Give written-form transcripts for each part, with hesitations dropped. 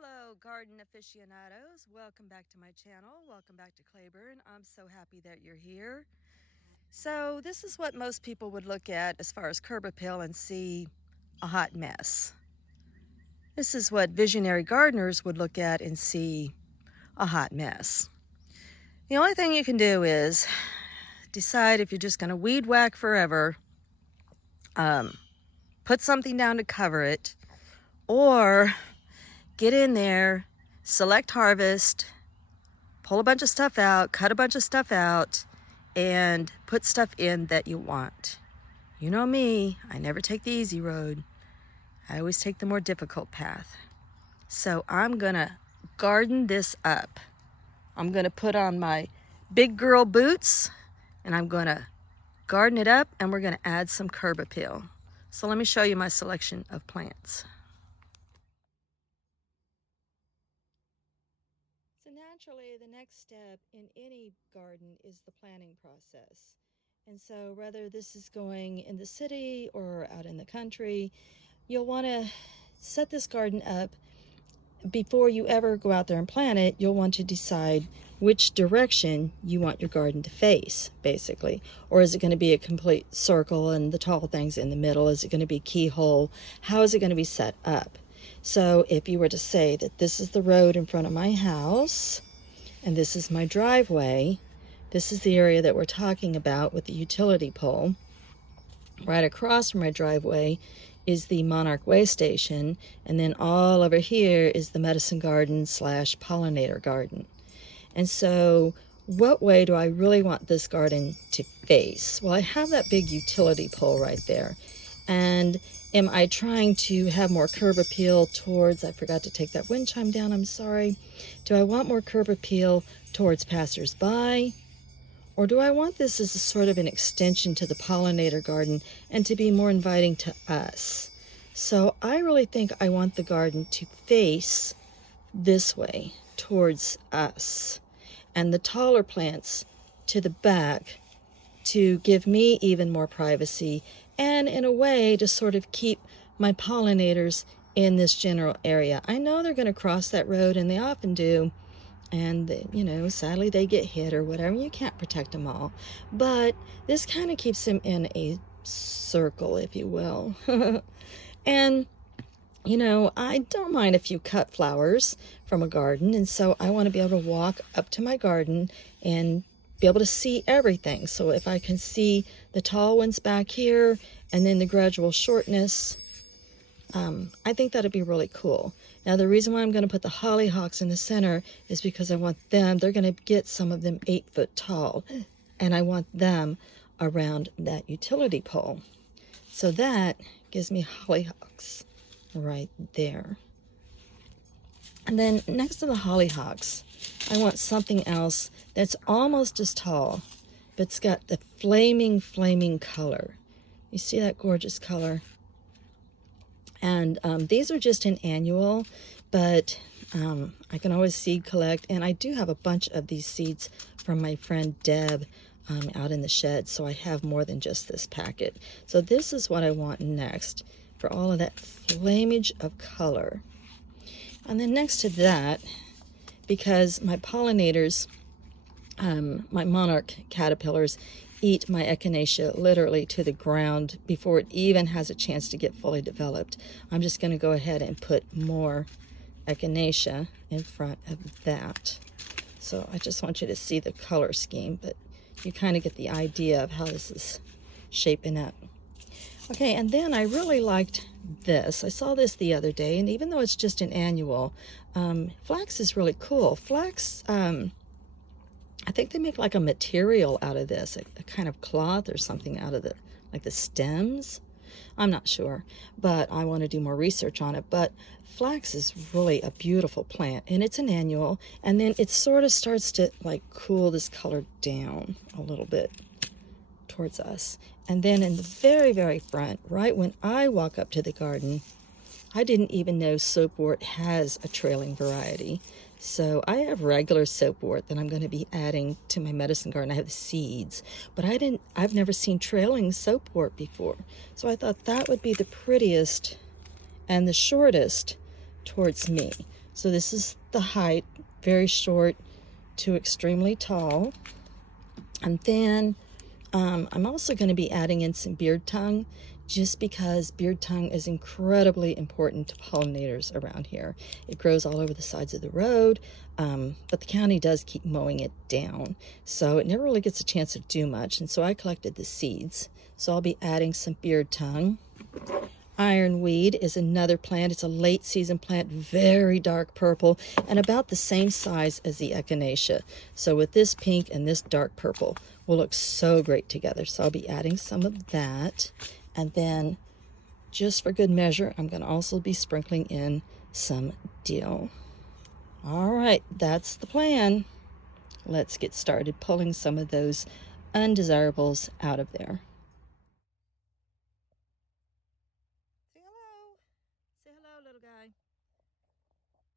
Hello, garden aficionados. Welcome back to my channel. Welcome back to Cleburne. I'm so happy that you're here. So this is what most people would look at as far as curb appeal and see a hot mess. This is what visionary gardeners would look at and see a hot mess. The only thing you can do is decide if you're just going to weed whack forever, put something down to cover it, or get in there, select harvest, pull a bunch of stuff out, cut a bunch of stuff out, and put stuff in that you want. You know me, I never take the easy road. I always take the more difficult path. So I'm gonna garden this up. I'm gonna put on my big girl boots and I'm gonna garden it up, and we're gonna add some curb appeal. So let me show you my selection of plants. So naturally, the next step in any garden is the planting process. And so whether this is going in the city or out in the country, you'll want to set this garden up. Before you ever go out there and plant it, you'll want to decide which direction you want your garden to face, basically. Or is it going to be a complete circle and the tall things in the middle? Is it going to be keyhole? How is it going to be set up? So if you were to say that this is the road in front of my house and this is my driveway, this is the area that we're talking about with the utility pole. Right across from my driveway is the Monarch Way Station, and then all over here is the medicine garden / pollinator garden. And so what way do I really want this garden to face? Well, I have that big utility pole right there. And am I trying to have more curb appeal towards, I forgot to take that wind chime down, I'm sorry. Do I want more curb appeal towards passersby? Or do I want this as a sort of an extension to the pollinator garden and to be more inviting to us? So I really think I want the garden to face this way towards us, and the taller plants to the back to give me even more privacy, and in a way to sort of keep my pollinators in this general area. I know they're going to cross that road, and they often do. And, you know, sadly they get hit or whatever. You can't protect them all. But this kind of keeps them in a circle, if you will. And, you know, I don't mind a few cut flowers from a garden. And so I want to be able to walk up to my garden and be able to see everything. So if I can see the tall ones back here and then the gradual shortness, I think that'd be really cool. Now, the reason why I'm going to put the hollyhocks in the center is because I want them, they're going to get some of them 8 foot tall, and I want them around that utility pole. So that gives me hollyhocks right there. And then next to the hollyhocks, I want something else that's almost as tall, but it's got the flaming color. You see that gorgeous color? And these are just an annual, but I can always seed collect. And I do have a bunch of these seeds from my friend Deb out in the shed. So I have more than just this packet. So this is what I want next for all of that flamage of color. And then next to that, because my pollinators, my monarch caterpillars, eat my echinacea literally to the ground before it even has a chance to get fully developed, I'm just going to go ahead and put more echinacea in front of that. So I just want you to see the color scheme, but you kind of get the idea of how this is shaping up. Okay, and then I really liked this. I saw this the other day, and even though it's just an annual, flax is really cool. Flax, I think they make like a material out of this, a kind of cloth or something out of the, like the stems. I'm not sure, but I want to do more research on it. But flax is really a beautiful plant, and it's an annual, and then it sort of starts to like cool this color down a little bit towards us. And then in the very front, right when I walk up to the garden, I didn't even know soapwort has a trailing variety. So I have regular soapwort that I'm going to be adding to my medicine garden. I have the seeds, but I've never seen trailing soapwort before. So I thought that would be the prettiest and the shortest towards me. So this is the height, very short to extremely tall. And then I'm also going to be adding in some beard tongue, just because beard tongue is incredibly important to pollinators around here. It grows all over the sides of the road, but the county does keep mowing it down, so it never really gets a chance to do much. And so I collected the seeds. So I'll be adding some beard tongue. Ironweed is another plant. It's a late season plant, very dark purple, and about the same size as the echinacea. So with this pink and this dark purple will look so great together. So I'll be adding some of that. And then just for good measure, I'm going to also be sprinkling in some dill. All right, that's the plan. Let's get started pulling some of those undesirables out of there. Say hello. Say hello, little guy.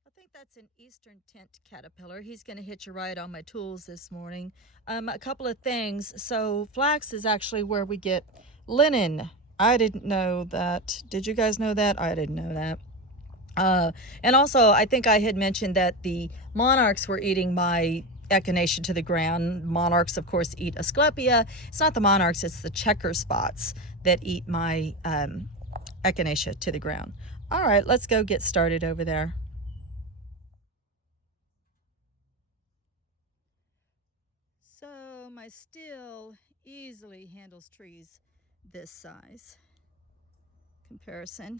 I think that's an eastern tent caterpillar. He's going to hitch a ride on my tools this morning. A couple of things. So flax is actually where we get linen. I didn't know that. Did you guys know that? I didn't know that. And also, I think I had mentioned that the monarchs were eating my echinacea to the ground. Monarchs, of course, eat Asclepia. It's not the monarchs, it's the checker spots that eat my echinacea to the ground. All right, let's go get started over there. So my still easily handles trees this size. Comparison,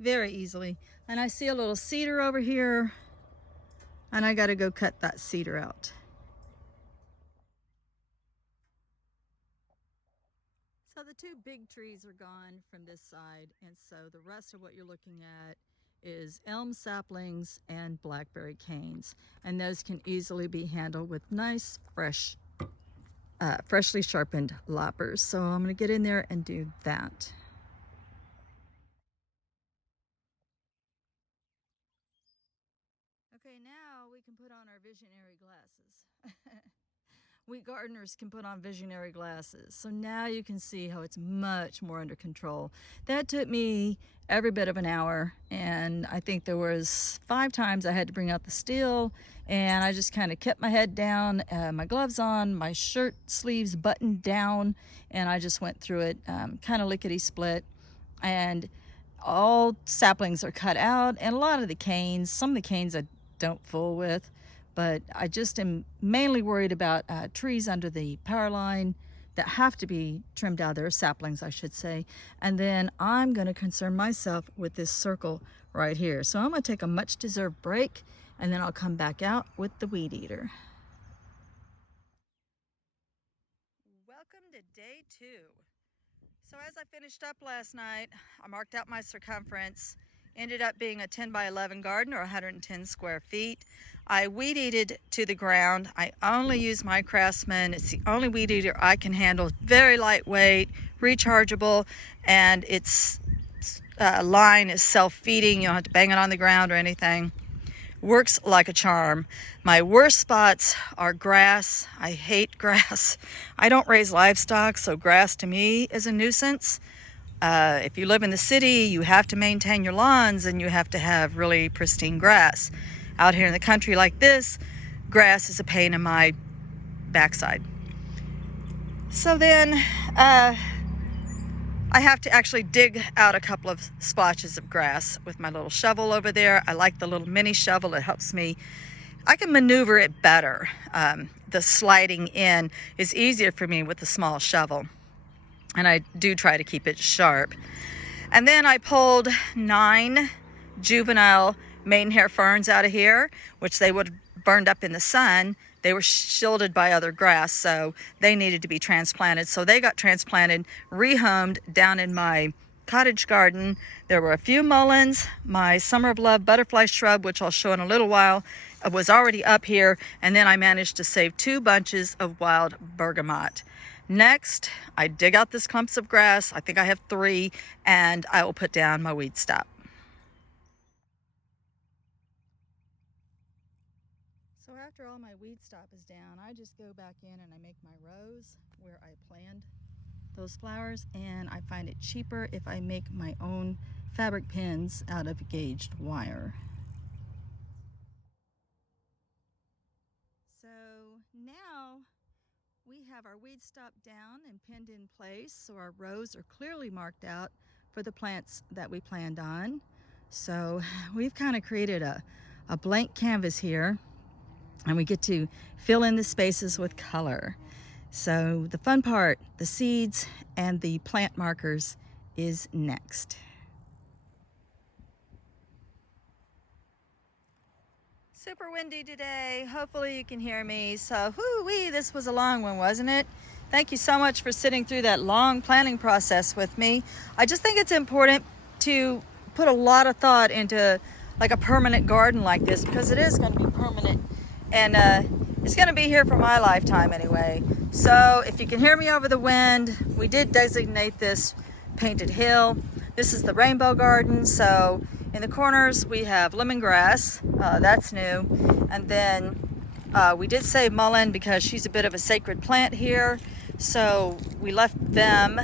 very easily. And I see a little cedar over here, and I got to go cut that cedar out. So the two big trees are gone from this side, and so the rest of what you're looking at is elm saplings and blackberry canes, and those can easily be handled with nice freshly sharpened loppers. So I'm going to get in there and do that. Okay, now we can put on our visionary glasses. We gardeners can put on visionary glasses. So now you can see how it's much more under control. That took me every bit of an hour, and I think there was 5 times I had to bring out the steel, and I just kind of kept my head down, my gloves on, my shirt sleeves buttoned down, and I just went through it kind of lickety split. And all saplings are cut out, and a lot of the canes, some of the canes I don't fool with, but I just am mainly worried about trees under the power line that have to be trimmed out. There are saplings, I should say. And then I'm going to concern myself with this circle right here. So I'm going to take a much deserved break, and then I'll come back out with the weed eater. Welcome to day 2. So as I finished up last night, I marked out my circumference. Ended up being a 10 by 11 garden, or 110 square feet. I weed eated to the ground. I only use my Craftsman. It's the only weed eater I can handle. Very lightweight, rechargeable, and its line is self-feeding. You don't have to bang it on the ground or anything. Works like a charm. My worst spots are grass. I hate grass. I don't raise livestock, so grass to me is a nuisance. If you live in the city, you have to maintain your lawns, and you have to have really pristine grass. Out here in the country like this, grass is a pain in my backside. So then I have to actually dig out a couple of splotches of grass with my little shovel over there. I like the little mini shovel. It helps me. I can maneuver it better. The sliding in is easier for me with the small shovel, and I do try to keep it sharp. And then I pulled 9 juvenile maidenhair ferns out of here, which they would have burned up in the sun. They were shielded by other grass, so they needed to be transplanted. So they got transplanted, rehomed down in my cottage garden. There were a few mulleins. My Summer of Love butterfly shrub, which I'll show in a little while, was already up here. And then I managed to save 2 bunches of wild bergamot. Next, I dig out this clumps of grass. I think I have 3, and I will put down my weed stop. So after all my weed stop is down, I just go back in and I make my rows where I planned those flowers, and I find it cheaper if I make my own fabric pins out of gauged wire. have our weed stopped down and pinned in place so our rows are clearly marked out for the plants that we planned on. So we've kind of created a blank canvas here, and we get to fill in the spaces with color. So the fun part, the seeds and the plant markers, is next. Super windy today. Hopefully you can hear me. So whoo-wee, this was a long one, wasn't it? Thank you so much for sitting through that long planning process with me. I just think it's important to put a lot of thought into like a permanent garden like this, because it is going to be permanent, and it's going to be here for my lifetime anyway. So if you can hear me over the wind, we did designate this painted hill. This is the rainbow garden. So in the corners we have lemongrass, that's new, and then we did save mullein because she's a bit of a sacred plant here, so we left them.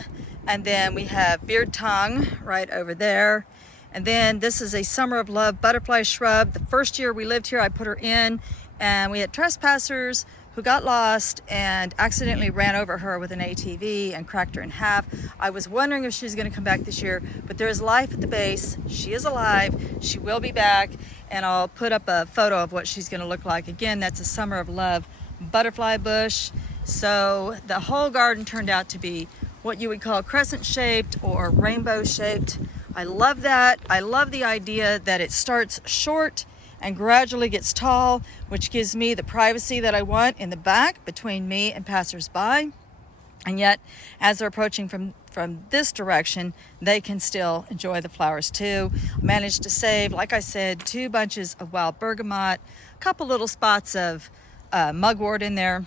And then we have beard tongue right over there, and then this is a summer of love butterfly shrub. The first year we lived here, I put her in, and we had trespassers who got lost and accidentally ran over her with an ATV and cracked her in half. I was wondering if she was going to come back this year, but there is life at the base. She is alive. She will be back, and I'll put up a photo of what she's going to look like. Again, that's a summer of love butterfly bush. So the whole garden turned out to be what you would call crescent shaped or rainbow shaped. I love that. I love the idea that it starts short and gradually gets tall, which gives me the privacy that I want in the back between me and passersby. And yet, as they're approaching from this direction, they can still enjoy the flowers too. I managed to save, like I said, 2 bunches of wild bergamot, a couple little spots of mugwort in there.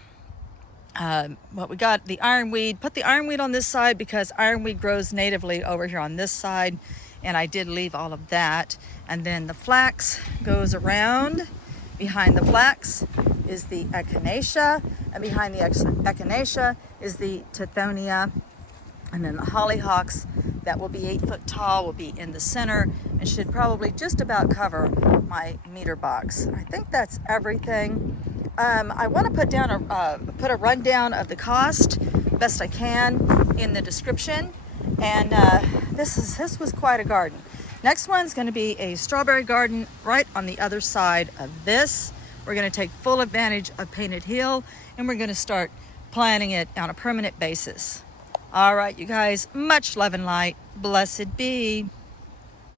What we got, the ironweed. Put the ironweed on this side because ironweed grows natively over here on this side, and I did leave all of that. And then the flax goes around. Behind the flax is the echinacea, and behind the echinacea is the tithonia. And then the hollyhocks that will be 8 foot tall will be in the center and should probably just about cover my meter box. I think that's everything. I want to put a rundown of the cost best I can in the description. And this was quite a garden. Next one's going to be a strawberry garden right on the other side of this. We're going to take full advantage of Painted Hill, and we're going to start planting it on a permanent basis. All right, you guys, much love and light. Blessed be.